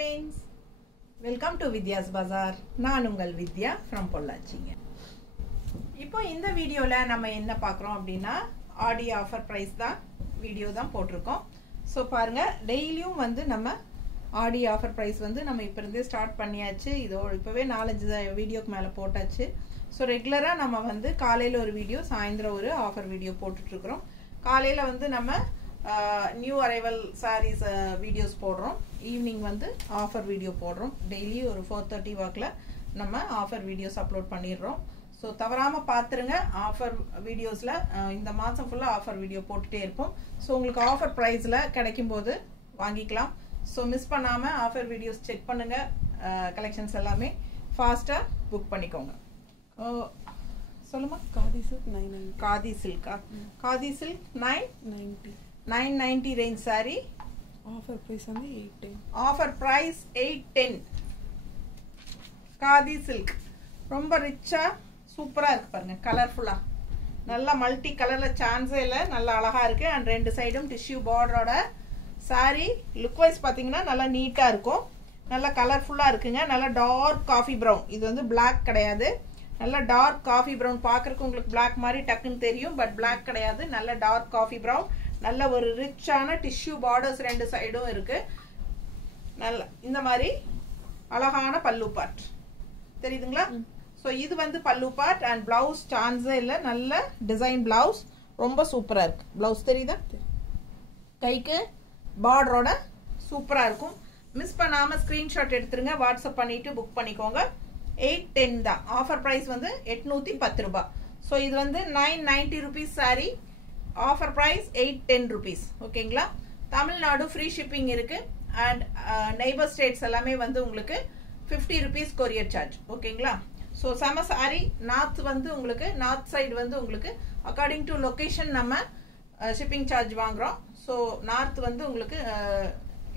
friends, welcome to Vidya's Bazaar. நான் உங்கள் வித்யா from பொள்ளாச்சிங்க. இப்போ இந்த வீடியோல நம்ம என்ன பார்க்கறோம் அப்படினா ஆடி ஆஃபர் பிரைஸ் தான் வீடியோ தான் போட்டுருக்கோம். சோ பாருங்க டெய்லியும் வந்து நம்ம ஆடி ஆஃபர் பிரைஸ் வந்து நம்ம இப்ப இருந்தே ஸ்டார்ட் பண்ணியாச்சு. இதோ இப்பவே 4-5 வீடியோக்கு மேல போட்டாச்சு. சோ ரெகுலரா நம்ம வந்து காலையில ஒரு வீடியோ சாயந்திரம் ஒரு ஆஃபர் வீடியோ போட்டுட்டு இருக்கோம். காலையில வந்து நம்ம நியூ அரைவல் sarees வீடியோஸ் போடுறோம். ஈவினிங் வந்து ஆஃபர் வீடியோ போடுறோம். டெய்லி ஒரு 4:30 வாக்குல நம்ம ஆஃபர் வீடியோஸ் அப்லோட் பண்ணிடுறோம். ஸோ தவறாம பார்த்துருங்க. ஆஃபர் வீடியோஸ்ல இந்த மாசம் ஃபுல்லா ஆஃபர் வீடியோ போட்டுட்டே இருப்போம். ஸோ உங்களுக்கு ஆஃபர் ப்ரைஸ்ல கிடைக்கும் போது வாங்கிக்கலாம். ஸோ மிஸ் பண்ணாம ஆஃபர் வீடியோஸ் செக் பண்ணுங்க. கலெக்ஷன்ஸ் எல்லாமே ஃபாஸ்டா புக் பண்ணிக்கோங்க. சொல்லுமா? காதி சில்க் 990. காதி சில்கா? Khadi silk 990 range sari. Offer price வந்து 810. Offer price 810. காதி சில்க் ரொம்ப ரிச்சா சூப்பரா இருக்கு பாருங்க. கலர்ஃபுல்லா நல்லா மல்டி கலர்ல சான்ஸே இல்ல. நல்லா அழகா இருக்கு. அண்ட் ரெண்டு சைடும் டிஷ்யூ பார்டரோட சாரி லுக் வைஸ் பாத்தீங்கன்னா நல்லா நீட்டா இருக்கும். நல்லா கலர்ஃபுல்லா இருக்குங்க. நல்லா டார்க் காஃபி பிரவுன். இது வந்து பிளாக் கிடையாது. நல்ல டார்க் காஃபி பிரவுன். பார்க்கறதுக்கு உங்களுக்கு பிளாக் மாதிரி டக்குன்னு தெரியும். பட் பிளாக் கிடையாது. நல்ல டார்க் காஃபி பிரவுன். நல்ல ஒரு ரிச்சான டிஷ்யூ பார்டர்ஸ் ரெண்டு சைடும் இருக்கு. நல்ல இந்த மாதிரி அழகான பல்லு பார்ட் தெரியுதுங்களா? ஸோ இது வந்து பல்லு பார்ட். அண்ட் பிளவுஸ் சான்ஸே இல்லை. நல்ல டிசைன் பிளவுஸ். ரொம்ப சூப்பரா இருக்கு. பிளவுஸ் தெரியுதா? கைக்கு பார்டரோட சூப்பரா இருக்கும். மிஸ் பண்ணாம ஸ்கிரீன்ஷாட் எடுத்துருங்க. வாட்ஸ்அப் பண்ணிட்டு புக் பண்ணிக்கோங்க. 810 தான். ஆஃபர் பிரைஸ் வந்து 810 ரூபாய். ஸோ இது வந்து 990 rupees sari. Offer price 810 rupees. ஓகேங்களா? தமிழ்நாடு ஃப்ரீ ஷிப்பிங் இருக்கு. அண்ட் நெய்பர் ஸ்டேட்ஸ் எல்லாமே வந்து உங்களுக்கு 50 ருபீஸ் கொரியர் சார்ஜ். ஓகேங்களா? ஸோ செம சாரி. நார்த் வந்து உங்களுக்கு நார்த் சைடு வந்து உங்களுக்கு அக்கார்டிங் டு லொக்கேஷன் நம்ம ஷிப்பிங் சார்ஜ் வாங்குறோம். ஸோ நார்த் வந்து உங்களுக்கு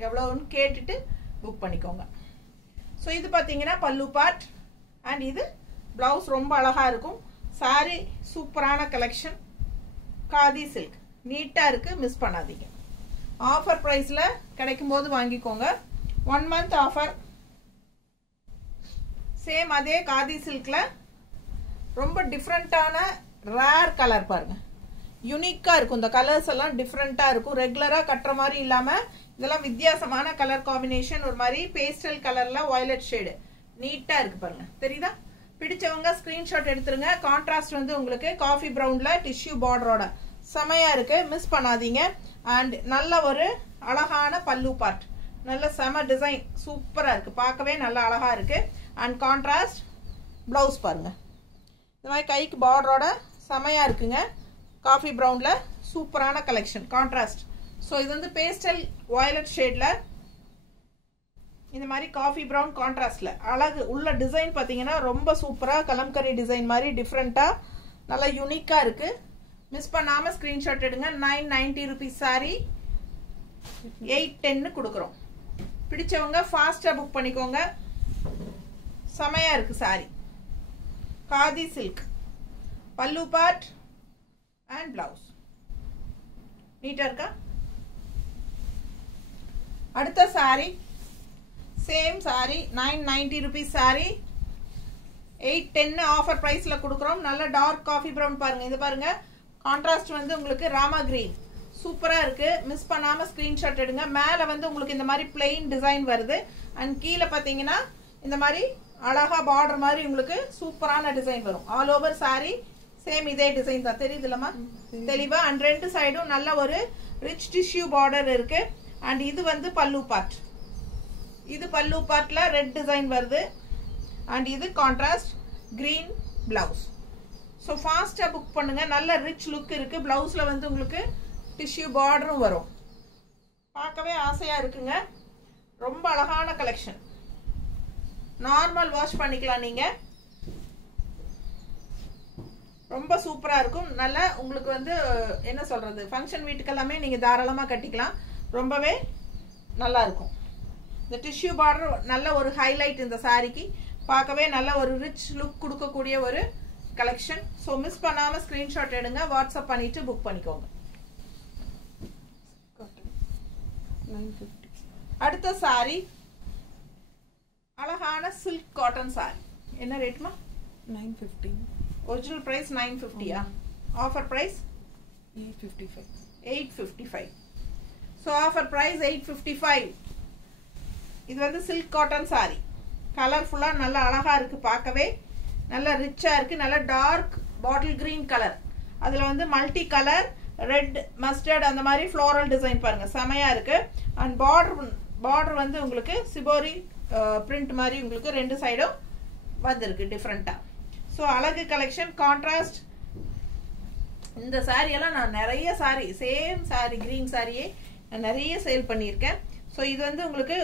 எவ்வளோன்னு கேட்டுட்டு புக் பண்ணிக்கோங்க. ஸோ இது பார்த்தீங்கன்னா பல்லு பார்ட். அண்ட் இது பிளவுஸ் ரொம்ப அழகா இருக்கும். சாரி சூப்பரான கலெக்ஷன். காதி சில்க் நீட்டா இருக்கு. மிஸ் பண்ணாதீங்க. ஆஃபர் பிரைஸ்ல கிடைக்கும் போது வாங்கிக்கோங்க. 1 மந்த் ஆஃபர். சேம் அதே காதி சில்க்ல ரொம்ப டிஃப்ரெண்டான ரேர் கலர் பாருங்க. யூனிக்கா இருக்கும். இந்த கலர்ஸ் எல்லாம் டிஃப்ரெண்டா இருக்கும். ரெகுலரா கட்டுற மாதிரி இல்லாம இதெல்லாம் வித்தியாசமான கலர் காம்பினேஷன். ஒரு மாதிரி பேஸ்டல் கலர்ல வயலட் ஷேடு நீட்டா இருக்கு பாருங்க. தெரியுதா? பிடிச்சவங்க ஸ்கிரீன்ஷாட் எடுத்துருங்க. கான்ட்ராஸ்ட் வந்து உங்களுக்கு காஃபி பிரவுன்ல டிஷ்யூ பார்டரோட செமையா இருக்கு. மிஸ் பண்ணாதீங்க. அண்ட் நல்ல ஒரு அழகான பல்லு பார்ட். நல்ல செம டிசைன் சூப்பரா இருக்கு. பார்க்கவே நல்ல அழகா இருக்கு. அண்ட் கான்ட்ராஸ்ட் பிளவுஸ் பாருங்க. இந்த மாதிரி கைக்கு பார்டரோட செமையா இருக்குங்க. காஃபி பிரவுன்ல சூப்பரான கலெக்ஷன். கான்ட்ராஸ்ட். ஸோ இது வந்து பேஸ்டல் வயலட் ஷேட்ல இந்த மாதிரி காஃபி பிரவுன் கான்ட்ராஸ்ட்ல அழகு உள்ள டிசைன் பார்த்தீங்கன்னா ரொம்ப சூப்பரா கலம்கரி டிசைன் மாதிரி டிஃப்ரெண்டா நல்லா யூனிக்கா இருக்கு. மிஸ் பண்ணாம ஸ்கிரீன்ஷாட் எடுங்க. 990 ருபீஸ் சாரி 810 கொடுக்குறோம். பிடிச்சவங்க ஃபாஸ்டா புக் பண்ணிக்கோங்க. செமையா இருக்கு சாரி. காதி சில்க் பல்லு பார்ட் அண்ட் பிளவுஸ் நீட்டா இருக்கா? அடுத்த sorry same sorry 990 rupees sorry 810 offer பிரைஸ்ல கொடுக்குறோம். நல்ல டார்க் காஃபி பிரவுன் பாருங்க. இது பாருங்க கான்ட்ராஸ்ட் வந்து உங்களுக்கு ராமா கிரீன் சூப்பரா இருக்கு. மிஸ் பண்ணாம ஸ்கிரீன்ஷாட் எடுங்க. மேல வந்து உங்களுக்கு இந்த மாதிரி பிளெயின் டிசைன் வருது. அண்ட் கீழே பாத்தீங்கன்னா இந்த மாதிரி அழகா பார்டர் மாதிரி உங்களுக்கு சூப்பரான டிசைன் வரும். ஆல் ஓவர் சாரி சேம் இதே டிசைன் தான். தெரியுது இல்லமா? தெளிவா. அண்ட் ரெண்டு சைடும் நல்ல ஒரு ரிச் டிஷ்யூ பார்டர் இருக்கு. அண்ட் இது வந்து பல்லு பார்ட். இது பல்லு பார்ட்ல ரெட் டிசைன் வருது. அண்ட் இது கான்ட்ராஸ்ட் கிரீன் பிளவுஸ். ஸோ ஃபாஸ்டா புக் பண்ணுங்க. நல்ல ரிச் லுக் இருக்கு. பிளவுஸ்ல வந்து உங்களுக்கு டிஷ்யூ பார்டரும் வரும். பார்க்கவே ஆசையா இருக்குங்க. ரொம்ப அழகான கலெக்ஷன். நார்மல் வாஷ் பண்ணிக்கலாம் நீங்க. ரொம்ப சூப்பரா இருக்கும். நல்ல உங்களுக்கு வந்து என்ன சொல்றது ஃபங்க்ஷன் வீட்டுக்கு எல்லாமே நீங்க தாராளமா கட்டிக்கலாம். ரொம்பவே நல்லா இருக்கும். இந்த டிஷ்யூ பார்டர் நல்ல ஒரு ஹைலைட் இந்த சாரிக்கு. பார்க்கவே நல்ல ஒரு ரிச் லுக் கொடுக்கக்கூடிய ஒரு கலெக்ஷன். ஸோ மிஸ் பண்ணாம ஸ்கிரீன்ஷாட் எடுங்க. வாட்ஸ்அப் பண்ணிட்டு புக் பண்ணிக்கோங்க. 950. அடுத்த சாரி அழகான சில்க் காட்டன் சாரி. என்ன ரேட்மா? 950. ஒரிஜினல் பிரைஸ் 950யா? Offer price 855. 855. So offer price 855. இது வந்து சில்க் காட்டன் சாரி. கலர்ஃபுல்லாக நல்லா அழகாக இருக்குது, பார்க்கவே நல்லா ரிச்சாக இருக்குது. நல்லா டார்க் பாட்டில் க்ரீன் கலர், அதில் வந்து மல்டி கலர் ரெட் மஸ்டர்ட் அந்த மாதிரி ஃப்ளோரல் டிசைன் பாருங்கள், செமையாக இருக்குது. அண்ட் பார்டர் வந்து உங்களுக்கு சிபோரி பிரிண்ட் மாதிரி உங்களுக்கு ரெண்டு சைடும் வந்திருக்கு டிஃப்ரெண்ட்டாக. ஸோ அழகு கலெக்ஷன் கான்ட்ராஸ்ட். இந்த சாரியெல்லாம் நான் நிறைய சாரி, சேம் சாரி க்ரீன் சாரியே நான் நிறைய சேல் பண்ணியிருக்கேன். ஸோ இது வந்து உங்களுக்கு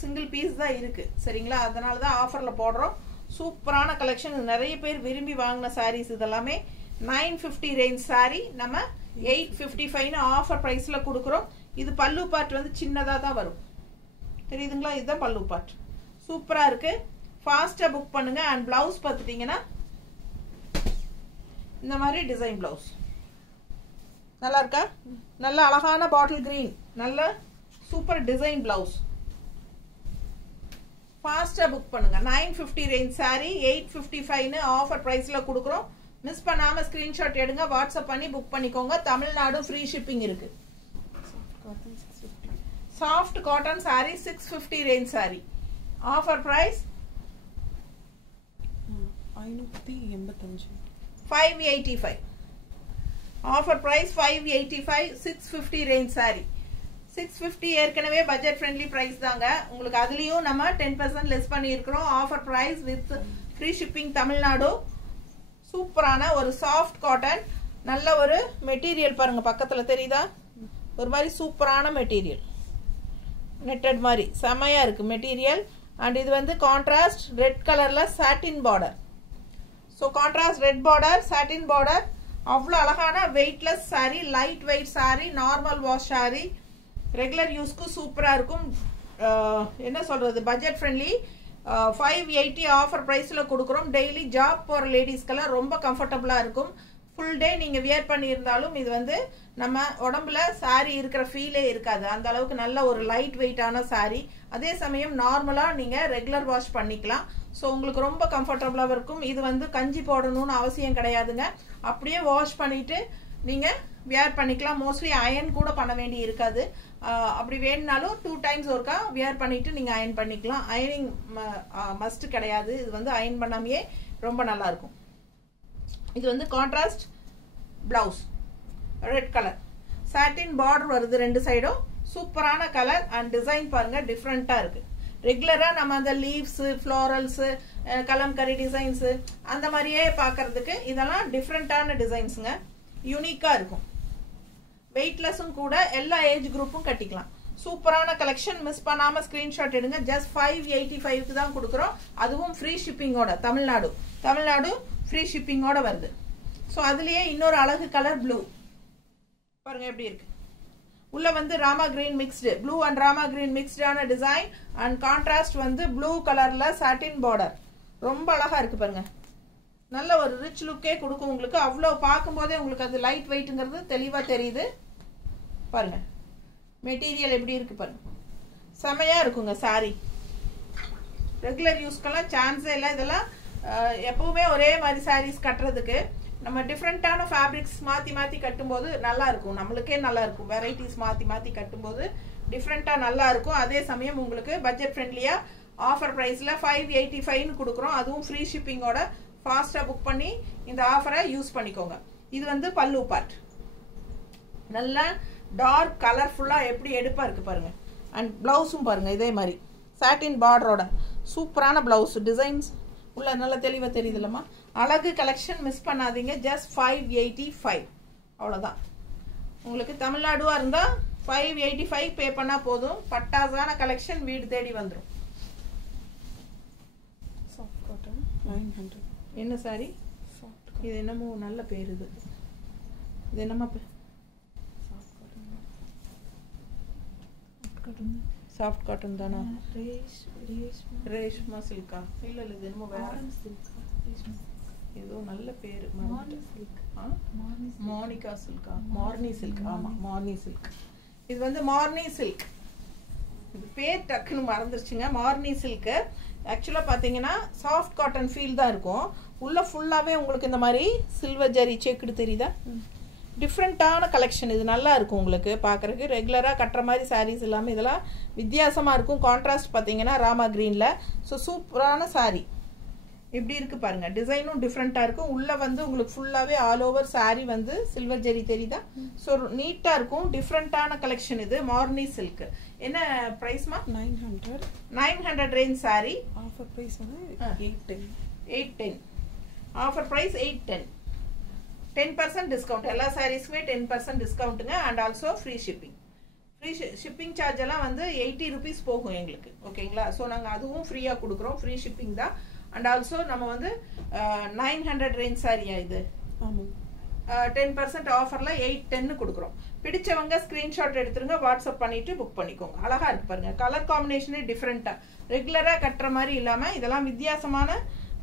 சிங்கிள் பீஸ் தான் இருக்குது, சரிங்களா? அதனால தான் ஆஃபரில் போடுறோம். சூப்பரான கலெக்ஷன், நிறைய பேர் விரும்பி வாங்கின சாரீஸ். இதெல்லாமே 950 ரேஞ்ச் சாரி நம்ம 855 ஆஃபர் ப்ரைஸில் கொடுக்குறோம். இது பல்லு பார்ட் வந்து சின்னதாக தான் வரும், தெரியுதுங்களா? இதுதான் பல்லு பார்ட். சூப்பராக இருக்குது, ஃபாஸ்ட்டாக புக் பண்ணுங்கள். அண்ட் ப்ளவுஸ் பார்த்துட்டிங்கன்னா இந்த மாதிரி டிசைன் ப்ளவுஸ் நல்லா இருக்கா? நல்ல அழகான பாட்டில் க்ரீன், நல்ல சூப்பர் டிசைன் ப்ளவுஸ். ஃபாஸ்ட்டாக புக் பண்ணுங்க. 950 ரேஞ்ச் சாரி 855 ஆஃபர் ப்ரைஸில் கொடுக்குறோம். மிஸ் பண்ணாமல் ஸ்க்ரீன்ஷாட் எடுங்க, வாட்ஸ்அப் பண்ணி புக் பண்ணிக்கோங்க. தமிழ்நாடு ஃப்ரீ ஷிப்பிங் இருக்கு. Soft cotton sari 650 range sari. Offer price 585. 585. Offer price 585. 650 range sari. 650 ஏற்கனவே பட்ஜெட் ஃப்ரெண்ட்லி ப்ரைஸ் தாங்க. உங்களுக்கு அதுலேயும் நம்ம 10% லெஸ் பண்ணியிருக்கிறோம். Offer price with free shipping Tamil Nadu. சூப்பரான ஒரு சாஃப்ட் காட்டன், நல்ல ஒரு மெட்டீரியல் பாருங்கள், பக்கத்தில் தெரியுதா? ஒரு மாதிரி சூப்பரான மெட்டீரியல், நெட்டட் மாதிரி செமையாக இருக்குது மெட்டீரியல். அண்ட் இது வந்து கான்ட்ராஸ்ட் ரெட் கலரில் satin border. So contrast red border, satin border. அவ்வளோ அழகான weightless sari, light weight sari, normal wash sari, regular யூஸ்க்கு சூப்பராக இருக்கும். என்ன சொல்கிறது, பட்ஜெட் ஃப்ரெண்ட்லி. 580 ஆஃபர் ப்ரைஸில் கொடுக்குறோம். டெய்லி ஜாப் போகிற லேடிஸ்க்கெல்லாம் ரொம்ப கம்ஃபர்டபுளாக இருக்கும். ஃபுல் டே நீங்கள் வியர் பண்ணியிருந்தாலும் இது வந்து நம்ம உடம்புல சாரி இருக்கிற ஃபீலே இருக்காது, அந்த அளவுக்கு நல்ல ஒரு லைட் வெயிட்டான சாரி. அதே சமயம் நார்மலாக நீங்கள் ரெகுலர் வாஷ் பண்ணிக்கலாம். ஸோ உங்களுக்கு ரொம்ப கம்ஃபர்டபுளாக இருக்கும். இது வந்து கஞ்சி போடணும்னு அவசியம் கிடையாதுங்க, அப்படியே வாஷ் பண்ணிவிட்டு நீங்கள் வியர் பண்ணிக்கலாம். மோஸ்ட்லி அயன் கூட பண்ண வேண்டி இருக்காது. அப்படி வேணுனாலும் 2 டைம்ஸ் ஒருக்கா வியர் பண்ணிவிட்டு நீங்கள் அயன் பண்ணிக்கலாம். அயனிங் மஸ்ட் கிடையாது, இது வந்து அயன் பண்ணாமையே ரொம்ப நல்லாயிருக்கும். இது வந்து கான்ட்ராஸ்ட் பிளவுஸ் ரெட் கலர், சாட்டின் பார்டர் வருது ரெண்டு சைடும். சூப்பரான கலர் அண்ட் டிசைன் பாருங்கள், டிஃப்ரெண்ட்டாக இருக்குது. ரெகுலராக நம்ம அந்த லீவ்ஸு ஃப்ளோரல்ஸு கலம்கரி டிசைன்ஸு அந்த மாதிரியே பார்க்குறதுக்கு இதெல்லாம் டிஃப்ரெண்ட்டான டிசைன்ஸுங்க, யூனிக்காக இருக்கும். வெயிட்லெஸ்ஸும் கூட, எல்லா ஏஜ் குரூப்பும் கட்டிக்கலாம். சூப்பரான கலெக்ஷன், மிஸ் பண்ணாமல் ஸ்க்ரீன்ஷாட் எடுங்க. ஜஸ்ட் 585க்கு தான் கொடுக்குறோம், அதுவும் ஃப்ரீ ஷிப்பிங்கோட. தமிழ்நாடு ஃப்ரீ ஷிப்பிங்கோட வருது. ஸோ அதுலேயே இன்னொரு அழகு கலர் ப்ளூ பாருங்க எப்படி இருக்கு. உள்ள வந்து rama green mixed, blue and rama green மிக்ஸ்டான டிசைன். அண்ட் கான்ட்ராஸ்ட் வந்து ப்ளூ கலர்ல சாட்டின் பார்டர், ரொம்ப அழகா இருக்கு பாருங்க. நல்ல ஒரு ரிச் லுக்கே கொடுக்கும் உங்களுக்கு. அவ்வளோ பார்க்கும்போதே உங்களுக்கு அது லைட் வெயிட்டுங்கிறது தெளிவாக தெரியுது பாருங்க. மெட்டீரியல் எப்படி இருக்கு பாருங்க, செமையா இருக்குங்க சாரி. ரெகுலர் யூஸ்க்கெல்லாம் சான்ஸே இல்லை. இதெல்லாம் எப்பவுமே ஒரே மாதிரி சாரீஸ் கட்டுறதுக்கு நம்ம டிஃப்ரெண்ட்டான ஃபேப்ரிக்ஸ் மாற்றி மாற்றி கட்டும்போது நல்லா இருக்கும், நம்மளுக்கே நல்லா இருக்கும். வெரைட்டிஸ் மாற்றி மாற்றி கட்டும்போது டிஃப்ரெண்ட்டாக நல்லா இருக்கும். அதே சமயம் உங்களுக்கு பட்ஜெட் ஃப்ரெண்ட்லியாக ஆஃபர் ப்ரைஸில் 585ன்னு கொடுக்குறோம், அதுவும் ஃப்ரீ ஷிப்பிங்கோட. ஃபாஸ்ட்டாக புக் பண்ணி இந்த ஆஃபரை யூஸ் பண்ணிக்கோங்க. இது வந்து பல்லு பார்ட், நல்லா டார்க் கலர்ஃபுல்லாக எப்படி எடுப்பாக இருக்குது பாருங்கள். அண்ட் ப்ளவுஸும் பாருங்கள் இதே மாதிரி சாட்டின் பார்டரோட சூப்பரான ப்ளவுஸ் டிசைன்ஸ் உள்ள நல்லா தெளிவாக தெரியுது இல்லைம்மா. அழகு கலெக்ஷன், மிஸ் பண்ணாதீங்க. ஜஸ்ட் 585 அவ்வளோதான். உங்களுக்கு தமிழ்நாடுவாக இருந்தால் 585 பே பண்ணால் போதும். பட்டாசான கலெக்ஷன் வீடு தேடி வந்துடும். Soft cotton 900. என்ன சாரி இது? என்னமோ நல்ல பேர் இது. இது என்னம்மா பேர்? சாஃப்ட் காட்டன் தானா? ரேஷ்மா சில்கா? இல்லை இது என்னமோ வேற ஏதோ நல்ல பேர். மோனிகா சில்கா? மார்னி சில்க். ஆமாம் மார்னி சில்க். இது வந்து மார்னி சில்க். இது பேர் டக்குன்னு மறந்துருச்சுங்க. மார்னி சில்க்கு. ஆக்சுவலாக பார்த்தீங்கன்னா சாஃப்ட் காட்டன் ஃபீல் தான் இருக்கும். உள்ளே ஃபுல்லாகவே உங்களுக்கு இந்த மாதிரி சில்வர் ஜரி செக்குடு தெரியுதா? டிஃப்ரெண்ட்டான கலெக்ஷன். இது நல்லா இருக்கும் உங்களுக்கு பார்க்குறதுக்கு. ரெகுலராக கட்டுற மாதிரி சாரீஸ் இல்லாமல் இதெல்லாம் வித்தியாசமாக இருக்கும். கான்ட்ராஸ்ட் பார்த்தீங்கன்னா ராமா க்ரீனில். ஸோ சூப்பரான சாரீ. எப்படி இருக்குது பாருங்கள். டிசைனும் டிஃப்ரெண்ட்டாக இருக்கும். உள்ளே வந்து உங்களுக்கு ஃபுல்லாகவே ஆல் ஓவர் சாரீ வந்து சில்வர் ஜெரி தெரியுதா? ஸோ நீட்டாக இருக்கும். டிஃப்ரெண்ட்டான கலெக்ஷன் இது. மார்னி சில்க். என்ன ப்ரைஸ்மா? 900. 900 ரேஞ்ச் சாரீ. ஆஃபர் ப்ரைஸ் வந்து 810. 810. Offer price 810. 10% டிஸ்கவுண்ட். எல்லா சாரீஸ்க்குமே 10% டிஸ்கவுண்ட்டுங்க. And also free shipping. Free shipping charge எல்லாம் வந்து 80 rupees போகும் எங்களுக்கு. ஓகேங்களா? ஸோ நாங்கள் அதுவும் ஃப்ரீயாக கொடுக்குறோம். ஃப்ரீ ஷிப்பிங் தான். அண்ட் ஆல்சோ நம்ம வந்து 900 ரேஞ்ச் சாரியா இது? 10% ஆஃபரில் 810 கொடுக்குறோம். பிடிச்சவங்க ஸ்க்ரீன்ஷாட் எடுத்துருங்க. வாட்ஸ்அப் பண்ணிட்டு புக் பண்ணிக்கோங்க. அழகா இருக்கு பாருங்க. கலர் காம்பினேஷனே டிஃப்ரெண்ட்டாக. ரெகுலராக கட்டுற மாதிரி இல்லாமல் இதெல்லாம் வித்தியாசமான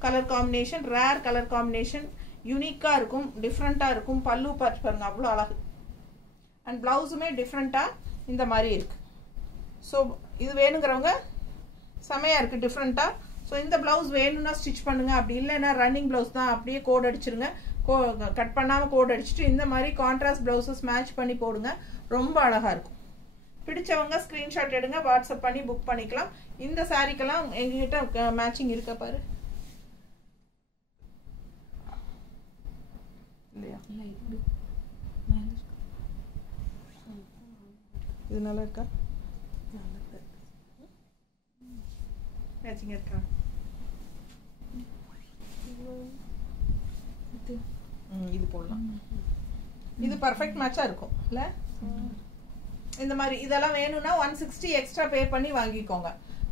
colour combination. Rare colour combination. யூனிக்காக இருக்கும். டிஃப்ரெண்ட்டாக இருக்கும். பல்லு பார்த்து பாருங்க அவ்வளோ அழகு. அண்ட் ப்ளவுஸுமே டிஃப்ரெண்ட்டாக இந்த மாதிரி இருக்கு. ஸோ இது வேணுங்கிறவங்க செமையாக இருக்குது டிஃப்ரெண்ட்டாக. ஸோ இந்த ப்ளவுஸ் வேணும்னா ஸ்டிச் பண்ணுங்க. அப்படி இல்லைன்னா ரன்னிங் ப்ளவுஸ் தான் அப்படியே கோட் அடிச்சிருங்க. கட் பண்ணாமல் கோட் அடிச்சுட்டு இந்த மாதிரி கான்ட்ராஸ்ட் ப்ளவுஸஸ் மேட்ச் பண்ணி போடுங்க. ரொம்ப அழகாக இருக்கும். பிடிச்சவங்க ஸ்க்ரீன்ஷாட் எடுங்க. வாட்ஸ்அப் பண்ணி புக் பண்ணிக்கலாம். இந்த சாரீக்கெல்லாம் எங்ககிட்ட மேட்சிங் இருக்கா பாரு. இல்லையா? இது நல்லா இருக்கா? மேட்சிங் இருக்கா? இது போடலாம். இது பர்ஃபெக்ட் மேட்சா இருக்கும் இல்ல? இந்த மாதிரி இதெல்லாம் வேணும்னா 160 எக்ஸ்ட்ரா பே பண்ணி வாங்கிக்கோங்க.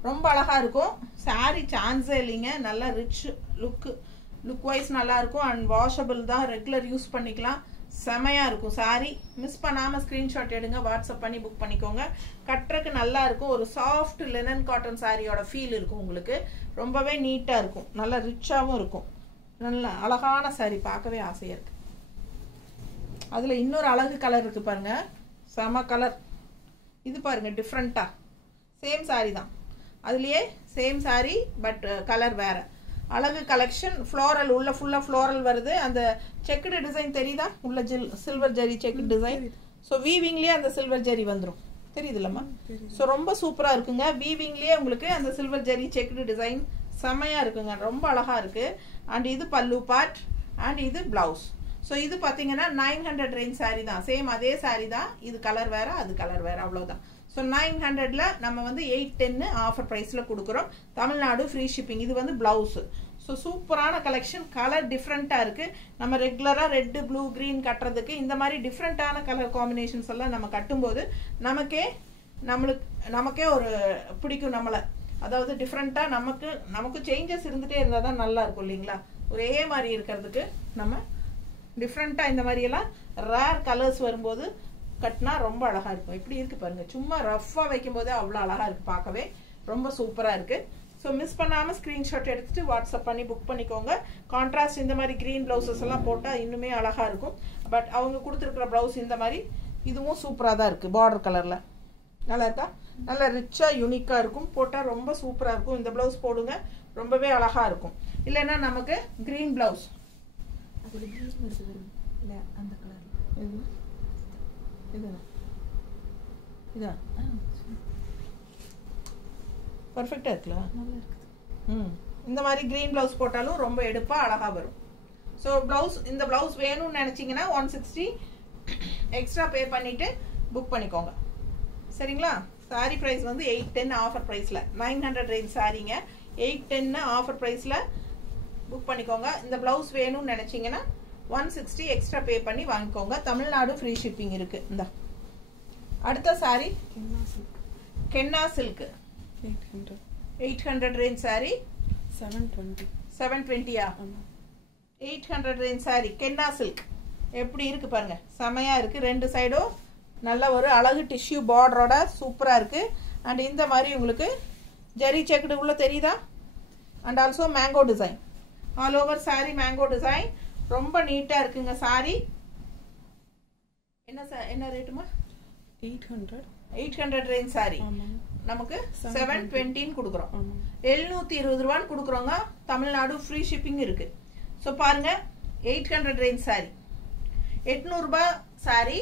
ரொம்ப அழகா இருக்கும். சாரி சான்ஸே இல்லைங்க. நல்லா ரிச் லுக் வைஸ் நல்லா இருக்கும். அண்ட் வாஷபிள் தான். ரெகுலர் யூஸ் பண்ணிக்கலாம். செமையா இருக்கும் சாரி. மிஸ் பண்ணாம ஸ்கிரீன்ஷாட் எடுங்க. வாட்ஸ்அப் பண்ணி புக் பண்ணிக்கோங்க. கட்டுறதுக்கு நல்லா இருக்கும். ஒரு சாஃப்ட் லினன் காட்டன் சாரியோட ஃபீல் இருக்கும் உங்களுக்கு. ரொம்பவே நீட்டா இருக்கும். நல்லா ரிச்சாவும் இருக்கும். நல்ல அழகான சாரி. பார்க்கவே ஆசையா இருக்கு. அதுல இன்னொரு அழகு கலர் இருக்கு பாருங்க. செம கலர். இது பாருங்க டிஃப்ரெண்டா. சேம் சாரி தான். அதுலயே சேம் சாரி பட் கலர் வேற. அழகு கலெக்ஷன். ஃப்ளோரல் உள்ள ஃபுல்லா ஃப்ளோரல் வருது. அந்த செக்குடு டிசைன் தெரியுதா? உள்ள சில்வர் ஜெரி செக்குடு டிசைன். ஸோ வீவிங்லயே அந்த சில்வர் ஜெரி வந்துடும். தெரியுது இல்லம்மா? ஸோ ரொம்ப சூப்பரா இருக்குங்க. வீவிங்லயே உங்களுக்கு அந்த சில்வர் ஜெரி செக்குடு டிசைன் செமையா இருக்குங்க. ரொம்ப அழகா இருக்கு. அண்ட் இது பல்லு பார்ட். அண்ட் இது பிளவுஸ். ஸோ இது பார்த்தீங்கன்னா 900 ரேஞ்ச் சாரி தான். சேம் அதே சாரி தான். இது கலர் வேற அது கலர் வேற அவ்வளோதான். ஸோ 900ல நம்ம வந்து 810 ஆஃபர் ப்ரைஸில் கொடுக்குறோம். Tamil Nadu free shipping. இது வந்து பிளவுஸு. ஸோ சூப்பரான கலெக்ஷன். கலர் டிஃப்ரெண்ட்டாக இருக்குது. நம்ம ரெகுலராக ரெட்டு ப்ளூ க்ரீன் கட்டுறதுக்கு இந்த மாதிரி டிஃப்ரெண்ட்டான கலர் காம்பினேஷன்ஸ் எல்லாம் நம்ம கட்டும்போது நமக்கே ஒரு பிடிக்கும் நம்மளை. அதாவது டிஃப்ரெண்ட்டாக நமக்கு சேஞ்சஸ் இருந்துகிட்டே இருந்தால் தான் நல்லா இருக்கும் இல்லைங்களா? ஒரே மாதிரி இருக்கிறதுக்கு நம்ம டிஃப்ரெண்ட்டாக இந்த மாதிரியெல்லாம் ரேர் கலர்ஸ் வரும்போது கட்டினா ரொம்ப அழகாக இருக்கும். எப்படி இருக்குது பாருங்கள். சும்மா ரஃப்பாக வைக்கும் போதே அவ்வளோ அழகாக இருக்குது. பார்க்கவே ரொம்ப சூப்பராக இருக்குது. ஸோ மிஸ் பண்ணாமல் ஸ்க்ரீன்ஷாட் எடுத்துகிட்டு வாட்ஸ்அப் பண்ணி புக் பண்ணிக்கோங்க. கான்ட்ராஸ்ட் இந்த மாதிரி க்ரீன் ப்ளவுசஸ் எல்லாம் போட்டால் இன்னுமே அழகாக இருக்கும். பட் அவங்க கொடுத்துருக்குற ப்ளவுஸ் இந்த மாதிரி இதுவும் சூப்பராக தான் இருக்குது. பார்டர் கலரில் நல்லா இருக்கா? நல்லா ரிச்சாக யூனிக்காக இருக்கும். போட்டால் ரொம்ப சூப்பராக இருக்கும். இந்த ப்ளவுஸ் போடுங்க. ரொம்பவே அழகாக இருக்கும். இல்லைன்னா நமக்கு க்ரீன் ப்ளவுஸ் அந்த கலர் இதான் பர்ஃபெக்டாக இருக்குல்ல? நல்லா இருக்குது. இந்த மாதிரி க்ரீன் ப்ளவுஸ் போட்டாலும் ரொம்ப எடுப்பாக அழகாக வரும். ஸோ இந்த ப்ளவுஸ் வேணும்னு நினச்சிங்கன்னா 160 எக்ஸ்ட்ரா பே பண்ணிவிட்டு புக் பண்ணிக்கோங்க. சரிங்களா? சாரி ப்ரைஸ் வந்து 810 ஆஃபர் ப்ரைஸில். 900 ரேஞ்ச் சாரிங்க. 810 ஆஃபர் ப்ரைஸில் புக் பண்ணிக்கோங்க. இந்த ப்ளவுஸ் வேணும்னு நினச்சிங்கன்னா 160 எக்ஸ்ட்ரா பே பண்ணி வாங்கிக்கோங்க. தமிழ்நாடு ஃப்ரீ ஷிப்பிங் இருக்குது. இந்த அடுத்த சாரி கென்னா சில்க்கு. 800 ரேஞ்ச் சாரி. 720யா? 800 ரேஞ்ச் சாரி கென்னா சில்க். எப்படி இருக்கு பாருங்க. செமையா இருக்கு. ரெண்டு சைடும் நல்ல ஒரு அழகு டிஷ்யூ பார்டரோட சூப்பரா இருக்கு. அண்ட் இந்த மாதிரி உங்களுக்கு ஜெரி செக்குடு உள்ள தெரியுதா? And also mango design. All over sorry mango design. ரொம்ப நீட்டா இருக்குங்க சாரி. என்ன ரேட்டுமா? 800. 800 ரேஞ்ச் சாரி. நமக்கு 720 கொடுக்குறோம். 720 ரூபான்னு கொடுக்குறோங்க. தமிழ்நாடு ஃப்ரீ ஷிப்பிங் இருக்கு. ஸோ பாருங்க 800 ரேஞ்ச் சாரி 800 ரூபாய் சாரி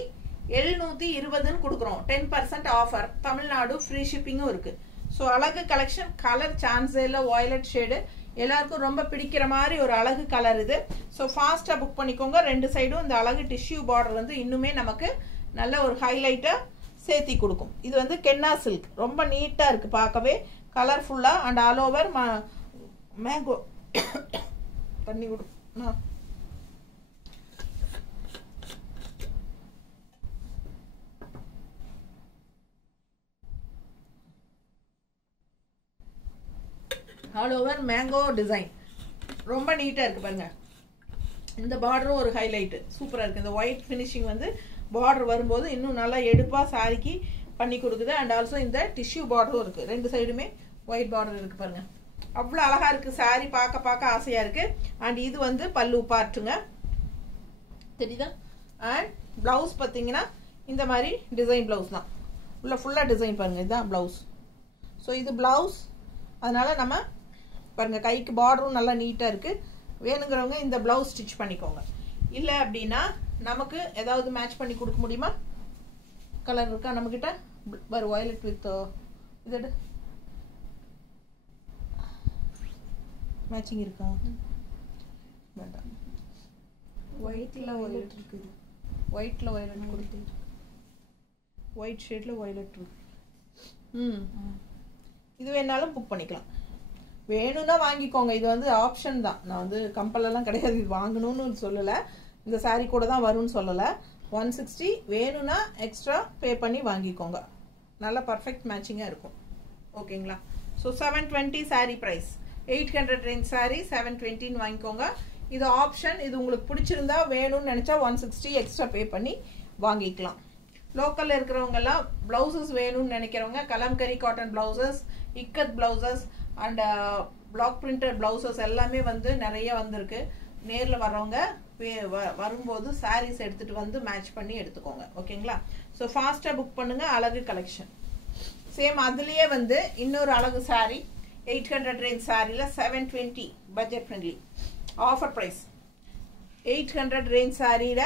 720ன்னு கொடுக்குறோம். 10% ஆஃபர். தமிழ்நாடு ஃப்ரீ ஷிப்பிங்கும் இருக்கு. ஸோ அழகு கலெக்ஷன். கலர் சான்ஸே இல்லை. வயலட் ஷேடு எல்லாருக்கும் ரொம்ப பிடிக்கிற மாதிரி ஒரு அழகு கலர் இது. ஸோ ஃபாஸ்ட்டாக புக் பண்ணிக்கோங்க. ரெண்டு சைடும் இந்த அழகு டிஷ்யூ பார்டர் வந்து இன்னுமே நமக்கு நல்ல ஒரு ஹைலைட்டை சேர்த்தி கொடுக்கும். இது வந்து கென்னா சில்க். ரொம்ப நீட்டாக இருக்கு பார்க்கவே, கலர்ஃபுல்லாக அண்ட் ஆல் ஓவர் மேங்கோ பண்ணி கொடு. ஆல் ஓவர் மேங்கோ டிசைன் ரொம்ப நீட்டாக இருக்கு பாருங்க. இந்த பார்டரும் ஒரு ஹைலைட்டு சூப்பராக இருக்கு. இந்த ஒயிட் ஃபினிஷிங் வந்து பார்டர் வரும்போது இன்னும் நல்லா எடுப்பாக சாரிக்கு பண்ணி கொடுக்குது. அண்ட் ஆல்சோ இந்த டிஷ்யூ பார்டரும் இருக்கு. ரெண்டு சைடுமே ஒயிட் பார்டர் இருக்கு பாருங்க. அவ்வளோ அழகா இருக்கு சாரி. பார்க்க பார்க்க ஆசையா இருக்கு. அண்ட் இது வந்து பல்லு பார்ட்டுங்க, தெரியுதா? அண்ட் பிளவுஸ் பார்த்தீங்கன்னா இந்த மாதிரி டிசைன் பிளவுஸ் தான். உள்ள ஃபுல்லாக டிசைன் பாருங்க. இதுதான் பிளவுஸ். ஸோ இது பிளவுஸ். அதனால நம்ம பாருங்க கைக்கு பார்டரும் நல்லா நீட்டாக இருக்கு. வேணுங்கிறவங்க இந்த பிளவுஸ் ஸ்டிச் பண்ணிக்கோங்க. இல்லை அப்படின்னா நமக்கு ஏதாவது மேட்ச் பண்ணி கொடுக்க முடியுமா? கலர் இருக்கா நம்மக்கிட்ட? ஒரு வயலட் வித் இது மேட்சிங் இருக்கா? வேண்டாம். ஒயிட்ல வயலட் இருக்குது. ஒயிட்ல வயலட் கொடுத்து ஒயிட் ஷேட்ல வயலட் இருக்கு. இது வேணாலும் புக் பண்ணிக்கலாம். வேணும்னா வாங்கிக்கோங்க. இது வந்து ஆப்ஷன் தான். நான் வந்து கம்பல்லாம் கிடையாது. இது வாங்கணும்னு சொல்லலை. இந்த சாரீ கூட தான் வரும்னு சொல்லலை. 160 வேணும்னா எக்ஸ்ட்ரா பே பண்ணி வாங்கிக்கோங்க. நல்லா பர்ஃபெக்ட் மேட்சிங்காக இருக்கும். ஓகேங்களா? So 720 sari price. 800 range sari 720ன்னு வாங்கிக்கோங்க. இது ஆப்ஷன். இது உங்களுக்கு பிடிச்சிருந்தா வேணும்னு நினச்சா 160 எக்ஸ்ட்ரா பே பண்ணி வாங்கிக்கலாம். லோக்கலில் இருக்கிறவங்கெல்லாம் ப்ளவுசஸ் வேணும்னு நினைக்கிறவங்க Kalamkari cotton blouses, ikat blouses and block printed blouses எல்லாமே வந்து நிறைய வந்திருக்கு. நேரில் வர்றவங்க வரும்போது சாரீஸ் எடுத்துட்டு வந்து மேட்ச் பண்ணி எடுத்துக்கோங்க. ஓகேங்களா? ஸோ ஃபாஸ்ட்டாக புக் பண்ணுங்க. அழகு கலெக்ஷன். சேம் அதுலேயே வந்து இன்னொரு அழகு சாரீ 800 ரேஞ்ச் சாரியில் 720 budget friendly offer price. 800 range சாரியில்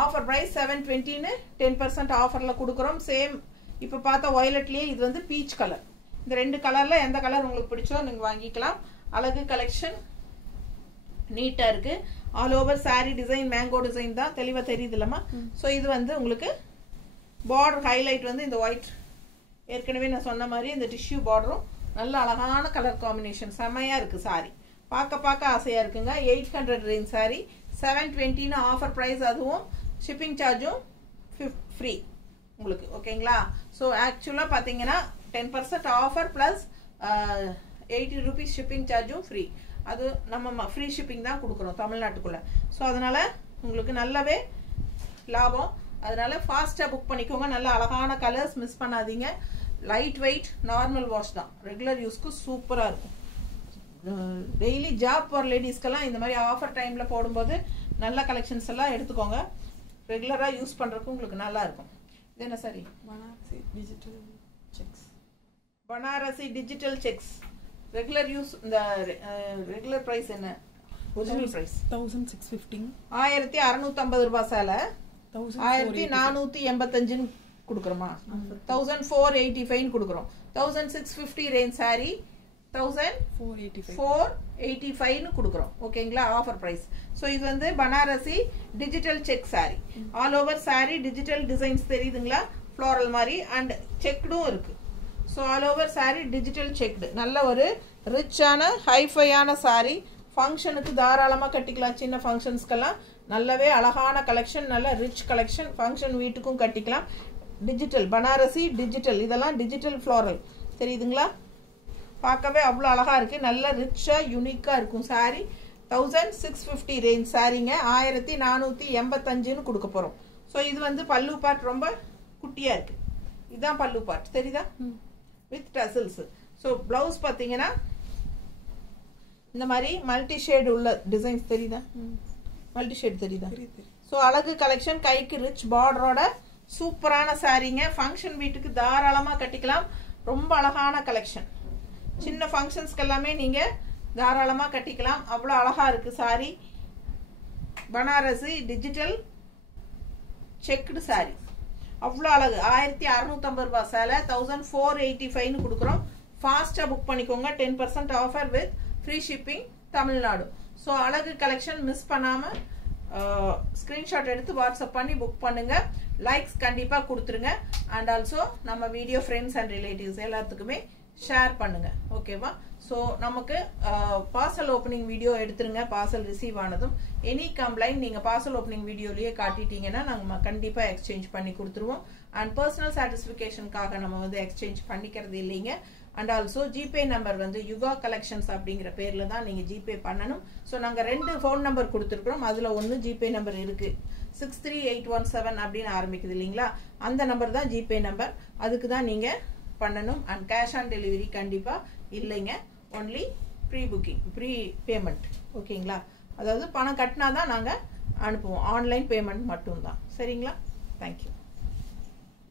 ஆஃபர் ப்ரைஸ் 720ன்னு 10% ஆஃபரில் கொடுக்குறோம். சேம் இப்போ பார்த்தா வயலட்லேயே இது வந்து பீச் கலர். இந்த ரெண்டு கலரில் எந்த கலர் உங்களுக்கு பிடிச்சோ நீங்கள் வாங்கிக்கலாம். அழகு கலெக்ஷன் நீட்டாக இருக்குது. All over sari design mango design தான். தெளிவாக தெரியுது இல்லைம்மா? ஸோ இது வந்து உங்களுக்கு பார்டர் ஹைலைட் வந்து இந்த ஒயிட். ஏற்கனவே நான் சொன்ன மாதிரி இந்த டிஷ்யூ பார்டரும் நல்ல அழகான கலர் காம்பினேஷன் செம்மையாக இருக்குது. சாரி பார்க்க பார்க்க ஆசையாக இருக்குங்க. 800 ரேஞ்ச் சாரீ 720ன்னு ஆஃபர் ப்ரைஸ். அதுவும் ஷிப்பிங் சார்ஜும் ஃப்ரீ உங்களுக்கு. ஓகேங்களா? ஸோ ஆக்சுவலாக பார்த்தீங்கன்னா 10% ஆஃபர் ப்ளஸ் 80 rupees ஷிப்பிங் சார்ஜும் ஃப்ரீ. அது நம்ம ஃப்ரீ ஷிப்பிங் தான் கொடுக்குறோம் தமிழ்நாட்டுக்குள்ளே. ஸோ அதனால் உங்களுக்கு நல்லாவே லாபம். அதனால ஃபாஸ்ட்டாக புக் பண்ணிக்கோங்க. நல்ல அழகான கலர்ஸ் மிஸ் பண்ணாதீங்க. லைட் வெயிட் நார்மல் வாஷ் தான். ரெகுலர் யூஸ்க்கு சூப்பராக இருக்கும். டெய்லி ஜாப் போகிற லேடிஸ்க்கெல்லாம் இந்த மாதிரி ஆஃபர் டைமில் போடும்போது நல்ல கலெக்ஷன்ஸ் எல்லாம் எடுத்துக்கோங்க. ரெகுலராக யூஸ் பண்ணுறதுக்கு உங்களுக்கு நல்லா இருக்கும். இது என்ன sari? Banarasi digital checks. Banarasi digital checks regular use. இந்த ரெகுலர் ப்ரைஸ் என்ன? Original price 1650. 1650 ரூபாய் சேலை 1485ன்னு கொடுக்குறோமா? 1485 கொடுக்குறோம். 1650 ரேஞ்ச் சாரி 1485ன்னு கொடுக்குறோம். ஓகேங்களா? Offer price. ஸோ இது வந்து Banarasi digital check sorry. All over sorry digital designs தெரியுதுங்களா? ஃப்ளோரல் மாதிரி அண்ட் செக்டும் இருக்கு. So all over sorry digital checked. நல்ல ஒரு ரிச்சான ஹைஃபையான சாரி. ஃபங்க்ஷனுக்கு தாராளமாக கட்டிக்கலாம். சின்ன ஃபங்க்ஷன்ஸ்க்கெல்லாம் நல்லாவே அழகான கலெக்ஷன். நல்ல ரிச் கலெக்ஷன். ஃபங்க்ஷன் வீட்டுக்கும் கட்டிக்கலாம். Digital Banarasi digital. இதெல்லாம் டிஜிட்டல் ஃப்ளோரல் தெரியுதுங்களா? பார்க்கவே அவ்வளோ அழகாக இருக்குது. நல்ல ரிச்சாக யூனிக்காக இருக்கும் சாரி. 1650 ரேஞ்ச் சாரிங்க 1485ன்னு கொடுக்க போகிறோம். ஸோ இது வந்து பல்லு பார்ட் ரொம்ப குட்டியாக இருக்குது. இதுதான் பல்லு பார்ட் தெரியுதா? With tassels. ஸோ ப்ளவுஸ் பார்த்தீங்கன்னா இந்த மாதிரி மல்டி ஷேடு உள்ள டிசைன்ஸ் தெரியுதா? மல்டி ஷேட் தெரியுதா? ஸோ அழகு கலெக்ஷன். கைக்கு ரிச் பார்டரோட சூப்பரான சாரீங்க. ஃபங்க்ஷன் வீட்டுக்கு தாராளமாக கட்டிக்கலாம். ரொம்ப அழகான கலெக்ஷன். சின்ன ஃபங்க்ஷன்ஸ்க்கு எல்லாமே நீங்கள் தாராளமாக கட்டிக்கலாம். அவ்வளோ அழகாக இருக்குது sorry. Banarasi digital checked sorry அவ்வளோ அழகு. 1650 ரூபாய் சேலை 1485 கொடுக்குறோம். ஃபாஸ்ட்டாக புக் பண்ணிக்கோங்க. 10% offer with free shipping Tamil Nadu. So அழகு கலெக்ஷன் மிஸ் பண்ணாமல் ஸ்க்ரீன்ஷாட் எடுத்து வாட்ஸ்அப் பண்ணி புக் பண்ணுங்க. லைக்ஸ் கண்டிப்பாக கொடுத்துருங்க. அண்ட் ஆல்சோ நம்ம வீடியோ ஃப்ரெண்ட்ஸ் அண்ட் ரிலேட்டிவ்ஸ் எல்லாத்துக்குமே ஷேர் பண்ணுங்க. ஓகேவா? ஸோ நமக்கு பார்சல் ஓப்பனிங் வீடியோ எடுத்துருங்க. பார்சல் ரிசீவ் ஆனதும் எனி கம்ப்ளைண்ட் நீங்கள் பார்சல் ஓப்பனிங் வீடியோலேயே காட்டிட்டீங்கன்னா நாங்கள் கண்டிப்பாக எக்ஸ்சேஞ்ச் பண்ணி கொடுத்துருவோம். அண்ட் பர்சனல் சாட்டிஸ்ஃபிகேஷனுக்காக நம்ம வந்து எக்ஸ்சேஞ்ச் பண்ணிக்கிறது இல்லைங்க. அண்ட் ஆல்சோ ஜிபே நம்பர் வந்து யுகா கலெக்ஷன்ஸ் அப்படிங்கிற பேரில் தான் நீங்கள் ஜிபே பண்ணணும். ஸோ நாங்கள் 2 ஃபோன் நம்பர் கொடுத்துருக்குறோம். அதில் ஒன்று ஜிபே நம்பர் இருக்குது. 63817 அப்படின்னு ஆரம்பிக்குது இல்லைங்களா? அந்த நம்பர் தான் ஜிபே நம்பர். அதுக்கு தான் நீங்கள் பண்ணணும். அண்ட் கேஷ் ஆன் டெலிவரி கண்டிப்பாக இல்லைங்க. Only pre booking, pre payment. ஓகேங்களா? அதாவது பணம் கட்டினா தான் நாங்கள் அனுப்புவோம். ஆன்லைன் பேமெண்ட் மட்டும்தான். சரிங்களா? தேங்க்யூ.